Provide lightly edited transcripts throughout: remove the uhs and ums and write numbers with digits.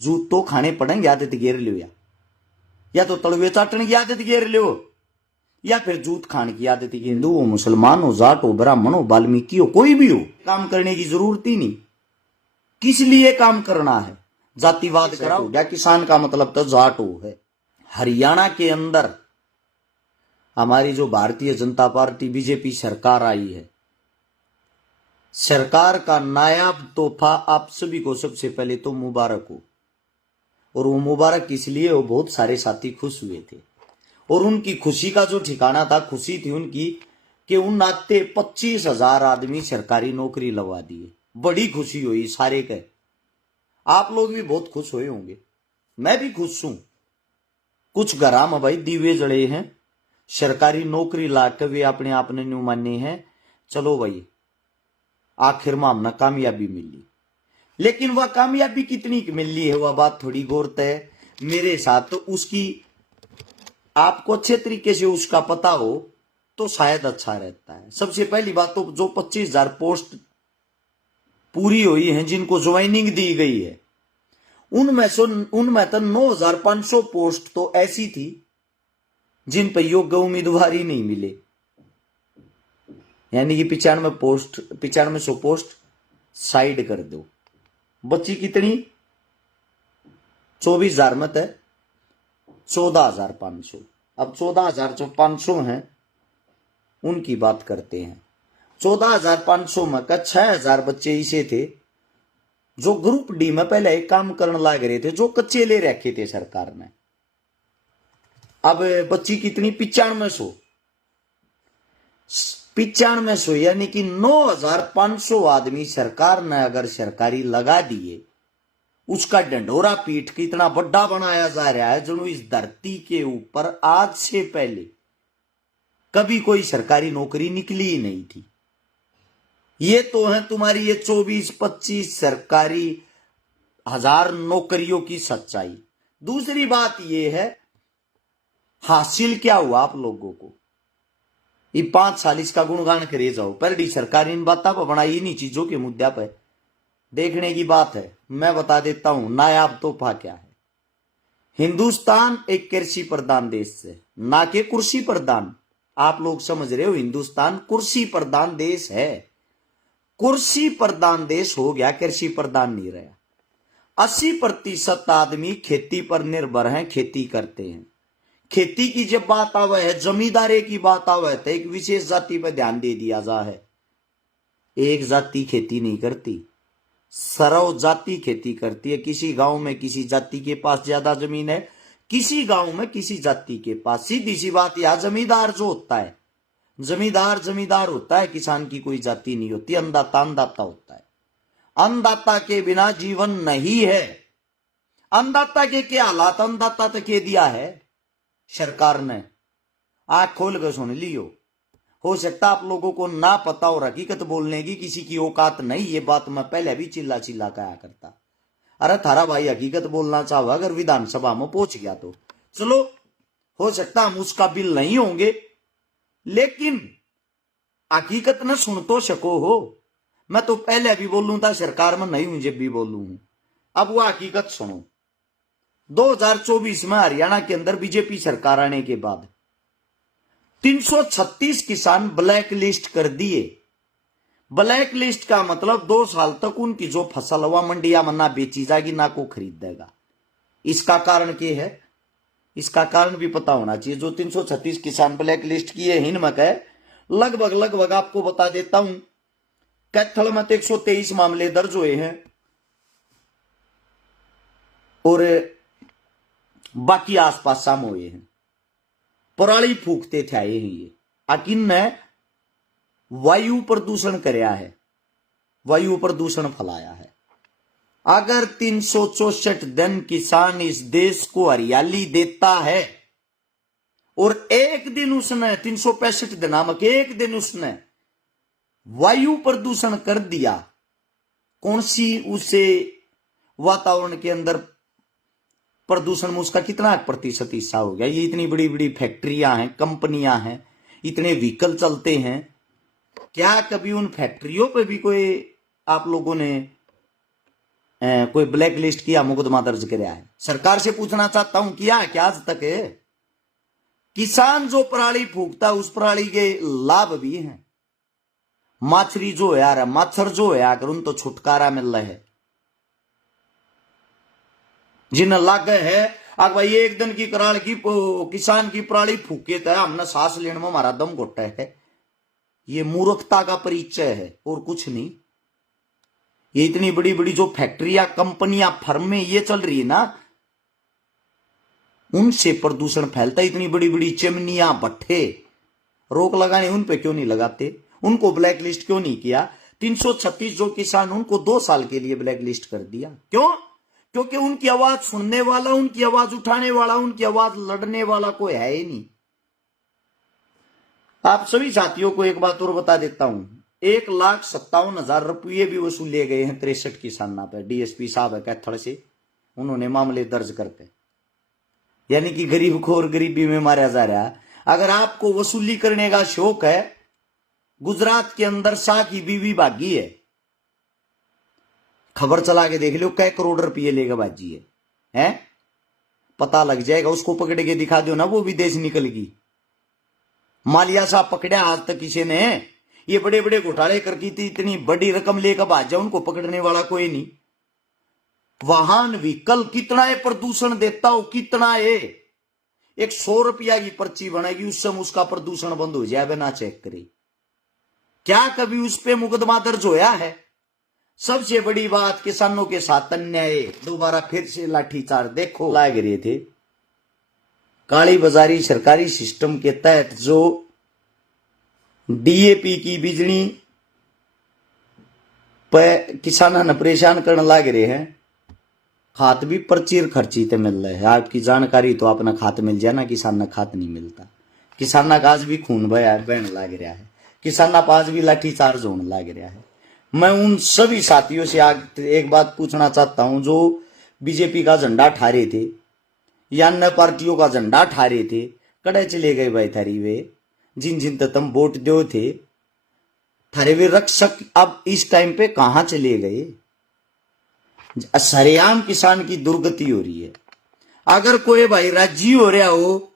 जूत तो खाने पड़ेंगे आदत घेर लियो, या तो तड़वे चाटने की आदत घेर लियो, या फिर जूत खाने की आदत घेर। हिंदू हो, मुसलमान हो, जाट हो, ब्राह्मण हो, वाल्मीकि हो, कोई भी हो, काम करने की जरूरत ही नहीं। किस लिए काम करना है? जातिवाद कराओ क्या? किसान का मतलब तो जाट हो है। हरियाणा के अंदर हमारी जो भारतीय जनता पार्टी बीजेपी सरकार आई है, सरकार का नायाब तोहफा आप सभी को सबसे पहले तो मुबारक हो। और वो मुबारक इसलिए हो, बहुत सारे साथी खुश हुए थे, और उनकी खुशी का जो ठिकाना था, खुशी थी उनकी कि उन नाते 25,000 आदमी सरकारी नौकरी लगा दिए। बड़ी खुशी हुई सारे के। आप लोग भी बहुत खुश हुए होंगे, मैं भी खुश हूं। कुछ घरा में भाई दीवे जड़े हैं, सरकारी नौकरी लाकर वे अपने आप ने न्यू माने हैं, चलो भाई आखिर में हमने कामयाबी मिली। लेकिन वह कामयाबी कितनी मिली है वह बात थोड़ी गौर है मेरे साथ। तो उसकी आपको अच्छे तरीके से उसका पता हो तो शायद अच्छा रहता है। सबसे पहली बात तो जो 25,000 पोस्ट पूरी हुई हैं, जिनको ज्वाइनिंग दी गई है, उनमें तो 9,500 पोस्ट तो ऐसी थी जिन पर योग्य उम्मीदवार ही नहीं मिले, यानी कि 9500 पोस्ट साइड कर दो। बच्ची कितनी? 24,000 मत है 14,500। अब 14,500 हैं, उनकी बात करते हैं। 14,500 में का 6,000 बच्चे ऐसे थे जो ग्रुप डी में पहले एक काम करने लग रहे थे, जो कच्चे ले रखे थे सरकार ने। अब बच्ची कितनी? 9500। 9500 यानी कि 9,500 आदमी सरकार ने अगर सरकारी लगा दिए, उसका डंडोरा पीट के इतना बड़ा बनाया जा रहा है जो इस धरती के ऊपर आज से पहले कभी कोई सरकारी नौकरी निकली ही नहीं थी। ये तो है तुम्हारी ये 24-25 सरकारी 1,000 नौकरियों की सच्चाई। दूसरी बात ये है, हासिल क्या हुआ आप लोगों को? ये 5 साल इसका गुणगान करे जाओ, पर सरकार इन बातों पर बनाई इन्हीं चीजों के मुद्दे पर देखने की बात है। मैं बता देता हूं नायाब तोहफा क्या है। हिंदुस्तान एक कृषि प्रधान देश है, ना कि कुर्सी प्रधान। आप लोग समझ रहे हो, हिंदुस्तान कुर्सी प्रधान देश है। कुर्सी प्रधान देश हो गया, कृषि प्रधान नहीं रहा। 80% आदमी खेती पर निर्भर हैं, खेती करते हैं। खेती की जब बात आवे है, जमींदारी की बात आवे तो एक विशेष जाति पर ध्यान दे दिया जा है। एक जाति खेती नहीं करती, सर्व जाति खेती करती है। किसी गांव में किसी जाति के पास ज्यादा जमीन है, किसी गांव में किसी जाति के पास। सीधी सी बात, यह जमींदार जो होता है, जमींदार होता है, किसान की कोई जाति नहीं होती। अन्नदाता होता है। अन्नदाता के बिना जीवन नहीं है। अन्नदाता के क्या हालात अन्नदाता तक के दिया है सरकार ने, आंख खोल कर सुन लियो। हो सकता आप लोगों को ना पता और हकीकत बोलने की किसी की औकात नहीं, ये बात मैं पहले भी चिल्ला कहा करता। अरे थारा भाई हकीकत बोलना चाहो, अगर विधानसभा में पहुंच गया तो चलो, हो सकता हम उसका बिल नहीं होंगे, लेकिन हकीकत न सुन तो सको हो। मैं तो पहले भी बोलूं था, सरकार में नहीं हूं जब भी बोलूं हूं। अब वो हकीकत सुनो। 2024 में हरियाणा के अंदर बीजेपी सरकार आने के बाद 336 किसान ब्लैक लिस्ट कर दिए। ब्लैक लिस्ट का मतलब 2 साल तक उनकी जो फसल हुआ मंडिया में ना बेची जाएगी, ना को खरीदेगा। इसका कारण क्या है? इसका कारण भी पता होना चाहिए। जो 336 किसान ब्लैक लिस्ट किए हैं, इनमें है लगभग आपको बता देता हूं, कैथल में 123 मामले दर्ज हुए हैं और बाकी आसपास शाम हुए हैं। पराली फूकते थे आए हैं ये, अकिन ने वायु प्रदूषण कराया है, वायु प्रदूषण फैलाया है। अगर 364 दिन किसान इस देश को हरियाली देता है और एक दिन उसने 365 दिन नामक एक दिन उसने वायु प्रदूषण कर दिया, कौन सी उसे वातावरण के अंदर प्रदूषण में उसका कितना प्रतिशत हिस्सा हो गया? ये इतनी बड़ी बड़ी फैक्ट्रियां हैं, कंपनियां हैं, इतने व्हीकल चलते हैं, क्या कभी उन फैक्ट्रियों पे भी कोई आप लोगों ने कोई ब्लैक लिस्ट किया, मुकदमा दर्ज कराया है? सरकार से पूछना चाहता हूं किया है क्या आज तक? है किसान जो पराली फूकता उस पराली के लाभ भी हैं। माछरी जो है यार, मच्छर जो है आकर उन तो छुटकारा मिल रहा है। जिन लाग है अगर भाई एक दिन की कराल की किसान की पराली फूके तो हमने सांस लेने में हमारा दम घोटा है। ये मूर्खता का परिचय है और कुछ नहीं। ये इतनी बड़ी बड़ी जो फैक्ट्रियां, कंपनियां, फर्में ये चल रही है ना, उनसे प्रदूषण फैलता है। इतनी बड़ी बड़ी चिमनियां, भट्ठे, रोक लगाने उन पे क्यों नहीं लगाते? उनको ब्लैक लिस्ट क्यों नहीं किया? 336 जो किसान, उनको 2 साल के लिए ब्लैक लिस्ट कर दिया। क्यों? क्योंकि उनकी आवाज सुनने वाला, उनकी आवाज उठाने वाला, उनकी आवाज लड़ने वाला कोई है ही नहीं। आप सभी साथियों को एक बात और बता देता हूं, 1,57,000 रुपये भी वसूल ले गए हैं 63 किसानों पर। डीएसपी साहब है कैथड़ से, उन्होंने मामले दर्ज करके, यानी कि गरीब को और गरीबी में मारा जा रहा है। अगर आपको वसूली करने का शौक है, गुजरात के अंदर शाह की बीवी भागी है, खबर चला के देख लो कै करोड़ रुपये लेगा बाजी है, पता लग जाएगा। उसको पकड़ के दिखा दो ना, वो विदेश निकल गई। मालिया साहब पकड़ा आज तक किसी ने? ये बड़े बड़े घोटाले करती थी, इतनी बड़ी रकम लेकर भाज जाओ, उनको पकड़ने वाला कोई नहीं। वाहन व्हीकल कितना है प्रदूषण देता हो, कितना है? एक 100 रुपया की पर्ची बनेगी, उस समय उसका प्रदूषण बंद हो जाए बिना चेक करे। क्या कभी उस पे मुकदमा दर्ज होया है? सबसे बड़ी बात, किसानों के साथ अन्याय, दोबारा फिर से लाठीचार्ज देखो लाग रहे थे। काली बाजारी सरकारी सिस्टम के तहत जो डीएपी की बिजली पे किसाना ने परेशान करने लाग रहे हैं। खात भी पर्ची खर्ची ते मिल रहा है। आपकी जानकारी तो अपना खात मिल जाए ना, किसान ना खात नहीं मिलता। किसाना का आज भी खून बहन लाग रहा है, किसाना पास भी लाठीचार्ज होने लाग रहा है। मैं उन सभी साथियों से आज एक बात पूछना चाहता हूं जो बीजेपी का झंडा ठा रहे थे या अन्य पार्टियों का झंडा ठा रहे थे, कड़े चले गए भाई थारी वे? जिन जिन तक तुम वोट दो थे, थारे वे रक्षक अब इस टाइम पे कहां चले गए? सरेआम किसान की दुर्गति हो रही है। अगर कोई भाई राजी हो रहा हो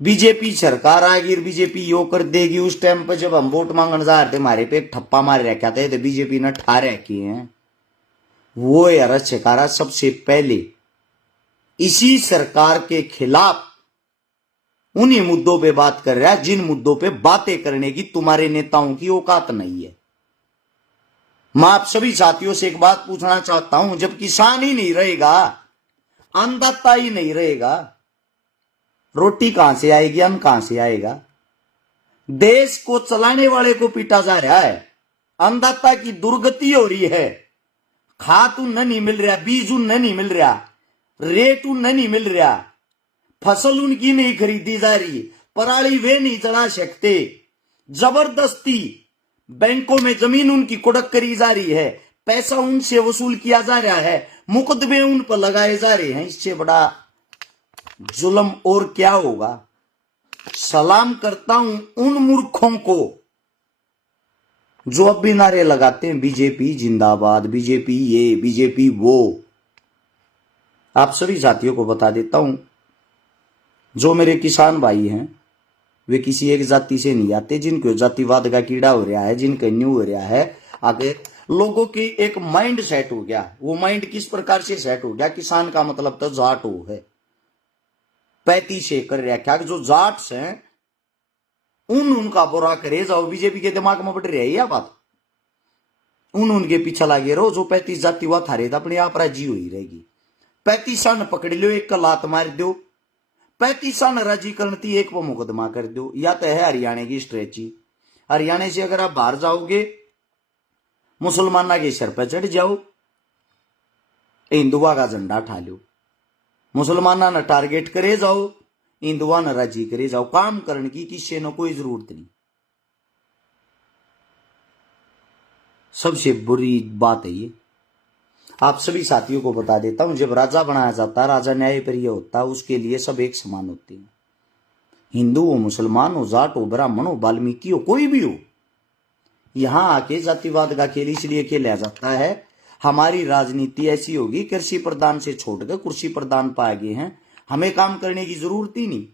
बीजेपी सरकार आएगी, बीजेपी यो कर देगी, उस टाइम पर जब हम वोट मांगने जा रहे थे हमारे पे एक ठप्पा मार रखा था, तो बीजेपी ने ठा रखी है, वो यार छकारा सबसे पहले इसी सरकार के खिलाफ उन्हीं मुद्दों पे बात कर रहा है जिन मुद्दों पे बातें करने की तुम्हारे नेताओं की औकात नहीं है। मैं आप सभी साथियों से एक बात पूछना चाहता हूं, जब किसान ही नहीं रहेगा, अन्नदाता ही नहीं रहेगा, रोटी कहां से आएगी, अन्न कहां से आएगा? देश को चलाने वाले को पीटा जा रहा है, अन्नदाता की दुर्गति हो रही है। खाद उन्हें नहीं मिल रहा, बीज उन्हें नहीं मिल रहा, रेट उन्हें नहीं मिल रहा, फसल उनकी नहीं खरीदी जा रही, पराली वे नहीं चला सकते, जबरदस्ती बैंकों में जमीन उनकी कुड़क करी जा रही है, पैसा उनसे वसूल किया जा रहा है, मुकदमे उन पर लगाए जा रहे हैं। इससे बड़ा जुल्म और क्या होगा? सलाम करता हूं उन मूर्खों को जो अब भी नारे लगाते हैं बीजेपी जिंदाबाद, बीजेपी ये, बीजेपी वो। आप सभी साथियों को बता देता हूं, जो मेरे किसान भाई हैं वे किसी एक जाति से नहीं आते। जिनको जातिवाद का कीड़ा हो रहा है, जिनका न्यू हो रहा है, आगे लोगों की एक माइंड सेट हो गया। वो माइंड किस प्रकार से सेट हो गया? किसान का मतलब तो जाट हो है, 35 से कर रखा कि जो जाट्स हैं उनका बुरा करे जाओ। बीजेपी के दिमाग में बढ़ रही है बात, उनके पीछे लागे रहो। जो 35 जाति हुआ थारे तो अपने आप राजी हुई रहेगी। 35 सन पकड़ लो, एक का लात मार दो, 35 सन राजी करती, एक वो मुकदमा कर दो। या तो है हरियाणा की स्ट्रेची, हरियाणा से अगर आप बाहर जाओगे मुसलमाना के सर पर चढ़ जाओ, हिंदुआ का झंडा ठा लो, मुसलमाना ने टारगेट करे जाओ, हिंदुआ ने राजी करे जाओ। काम करने की किसी ने कोई जरूरत नहीं। सबसे बुरी बात है ये। आप सभी साथियों को बता देता हूं, जब राजा बनाया जाता है, राजा न्यायप्रिय होता है, उसके लिए सब एक समान होते हैं। हिंदू हो, मुसलमान हो, जाट हो, ब्राह्मण हो, वाल्मीकि हो, कोई भी हो। यहां आके जातिवाद का खेल इसलिए खेला जाता है हमारी राजनीति ऐसी होगी, कृषि प्रधान से छोड़कर कुर्सी प्रधान पा गए हैं, हमें काम करने की जरूरत ही नहीं।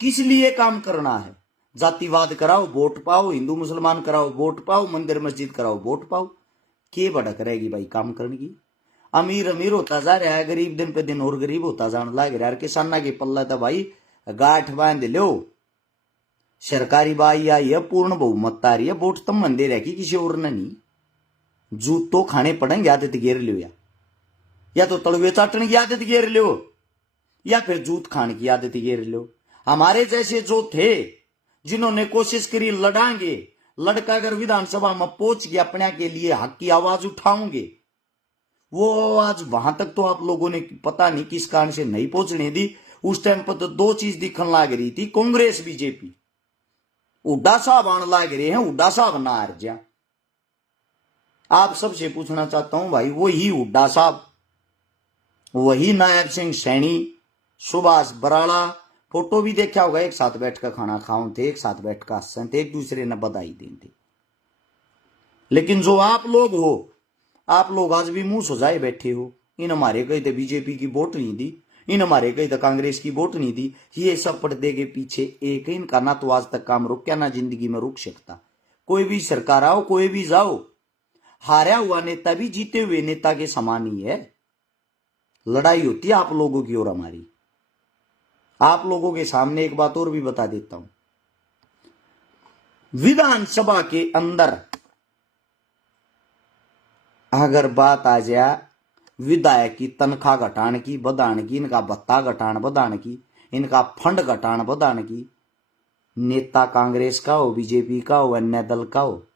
किस लिए काम करना है? जातिवाद कराओ वोट पाओ, हिंदू मुसलमान कराओ वोट पाओ, मंदिर मस्जिद कराओ वोट पाओ, के भड़क रहेगी भाई काम करने की? अमीर अमीर होता जा रहा है, गरीब दिन पे दिन और गरीब होता जाने लग रहा है। किसाना के पल्ला तो भाई गांठ बांध लो, सरकारी बाई आई है, पूर्ण बहुमत आ रही है, वोट तुम मंदे रहेगी किसी और ने नहीं। जूत तो खाने पड़ेंगे, आदत गेर लो, या तो तड़वे चाटने की आदत गेर लो, या फिर जूत खाने की आदत गेर लो। हमारे जैसे जो थे जिन्होंने कोशिश करी लड़ांगे, लड़का अगर विधानसभा में पहुंच गया, अपने के लिए हक की आवाज उठाओगे, वो आवाज वहां तक तो आप लोगों ने पता नहीं किस कारण से नहीं पहुंचने दी। उस टाइम पर तो दो चीज दिखने लग रही थी, कांग्रेस बीजेपी। उड्डा साहब आने लग रहे हैं, उड्डा साहब ना हार जा। आप सबसे पूछना चाहता हूं भाई, वही उड्डा साहब, वही नायब सिंह सैनी, सुभाष बराड़ा, फोटो भी देखा होगा, एक साथ बैठ कर खाना खाओ थे, एक साथ बैठ कर हंसे थे, एक दूसरे ने बधाई दी थी। लेकिन जो आप लोग हो, आप लोग आज भी मुंह सजाए बैठे हो। इन हमारे कहीं तो बीजेपी की वोट नहीं दी, इन हमारे कहीं तो कांग्रेस की वोट नहीं दी। ये सब पर्दे के पीछे एक, इनका ना तो आज तक काम रुक क्या, ना जिंदगी में रुक सकता। कोई भी सरकार आओ, कोई भी जाओ, हारा हुआ नेता भी जीते हुए नेता के समान ही है। लड़ाई होती है आप लोगों की और हमारी। आप लोगों के सामने एक बात और भी बता देता हूं, विधानसभा के अंदर अगर बात आ जाए विधायक की तनख्वाह घटाने की, बढ़ाने की, इनका भत्ता घटान बढ़ाने की, इनका फंड घटान बढ़ाने की, नेता कांग्रेस का हो, बीजेपी का हो, अन्य दल का हो,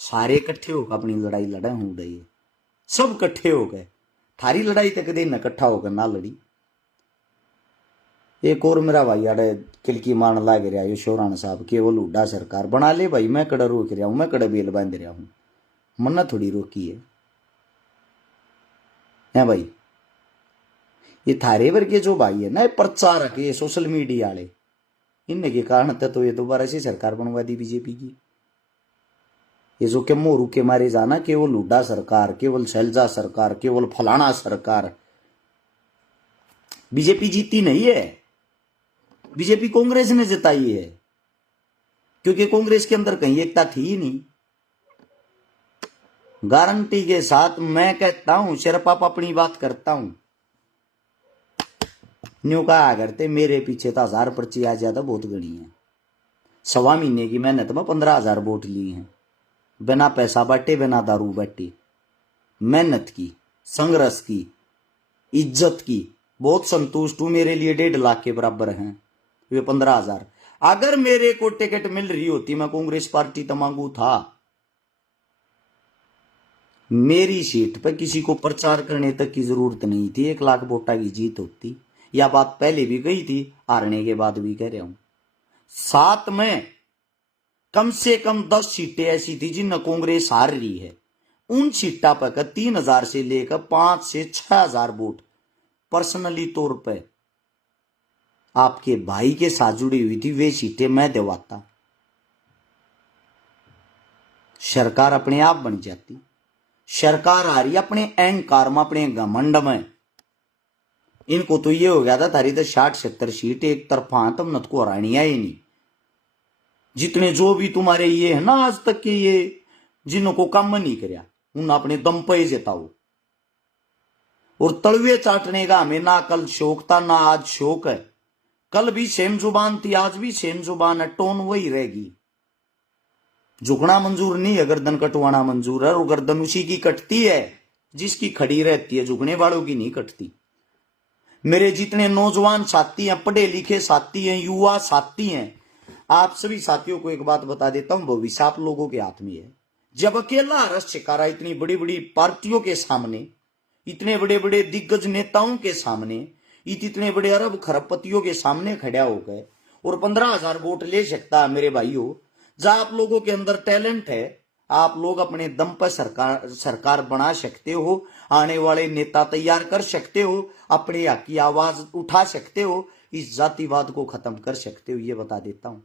सारे इकट्ठे होकर अपनी लड़ाई लड़े हों, सब इकट्ठे हो गए। थारी लड़ाई तक कदे न इकट्ठा होकर ना लड़ी। एक और मेरा भाई अरे किलकी मारने लग रहा है शोराना साहब, केवल उड्डा सरकार बना ले भाई, मैं कड़ा रोक रहा हूं, मैं कड़ा बेल बांध रहा हूं, मन्ना थोड़ी रोकी है भाई। ये थारे वर्ग जो भाई है ना, प्रचारक, ये सोशल मीडिया वाले, इनके कारण तो ये दोबारा से सरकार बनवा दी बीजेपी की। ये जो के मोरू के मारे जाना, केवल हुड्डा सरकार, केवल शैलजा सरकार, केवल फलाना सरकार, बीजेपी जीती नहीं है, बीजेपी कांग्रेस ने जिताई है, क्योंकि कांग्रेस के अंदर कहीं एकता थी ही नहीं। गारंटी के साथ मैं कहता हूं, सिर्फ आप अपनी बात करता हूं, न्यू कहा करते मेरे पीछे तो 1000 पर्ची आ जाता बहुत गणी है। 1.25 महीने की मेहनत में 15,000 वोट लिए हैं, बिना पैसा बांटे, बिना दारू बांटे, मेहनत की, संघर्ष की, इज्जत की, बहुत संतुष्ट हूं। मेरे लिए 1.5 लाख के बराबर हैं वे 15,000। अगर मेरे को टिकट मिल रही होती, मैं कांग्रेस पार्टी तो मांगू था, मेरी सीट पर किसी को प्रचार करने तक की जरूरत नहीं थी, 1 लाख वोटा की जीत होती। यह बात पहले भी गई थी, हारने के बाद भी कह रहा हूं। 7 में कम से कम 10 सीटें ऐसी थी जिन कांग्रेस हार रही है, उन सीटा पर 3,000 से लेकर 5 से 6,000 वोट पर्सनली तौर पर आपके भाई के साथ जुड़ी हुई थी, वे सीटें मैं दिलवाता, सरकार अपने आप बन जाती। सरकार आ रही अपने अहंकार में, अपने घमंड में। इनको तो ये हो गया था थारी तो 60-70 सीट एक तरफा, तुम नत को हरानी ही नहीं। जितने जो भी तुम्हारे ये है ना आज तक के, ये जिनको काम नहीं कराया, उन अपने दम पे जिताओ। और तलवे चाटने का हमें ना कल शौक था, ना आज शौक है। कल भी सेम जुबान थी, आज भी सेम जुबान है, टोन वही रहेगी। झुकना मंजूर नहीं है, गर्दन कटवाना मंजूर है, और गर्दन उसी की कटती है जिसकी खड़ी रहती है, झुकने वालों की नहीं कटती। मेरे जितने नौजवान साथी हैं, पढ़े लिखे साथी हैं, युवा साथी हैं, आप सभी साथियों को एक बात बता देता हूं, भविष्य आप लोगों के हाथ में है। जब अकेला रस शिकारा इतनी बड़ी बड़ी पार्टियों के सामने, इतने बड़े बड़े दिग्गज नेताओं के सामने, इतने बड़े अरब खरबपतियों के सामने खड़ा हो गए और 15,000 वोट ले सकता है मेरे भाइयों। जहां आप लोगों के अंदर टैलेंट है, आप लोग अपने दम पर सरकार बना सकते हो, आने वाले नेता तैयार कर सकते हो, अपने हक की आवाज उठा सकते हो, इस जातिवाद को खत्म कर सकते हो, ये बता देता हूं।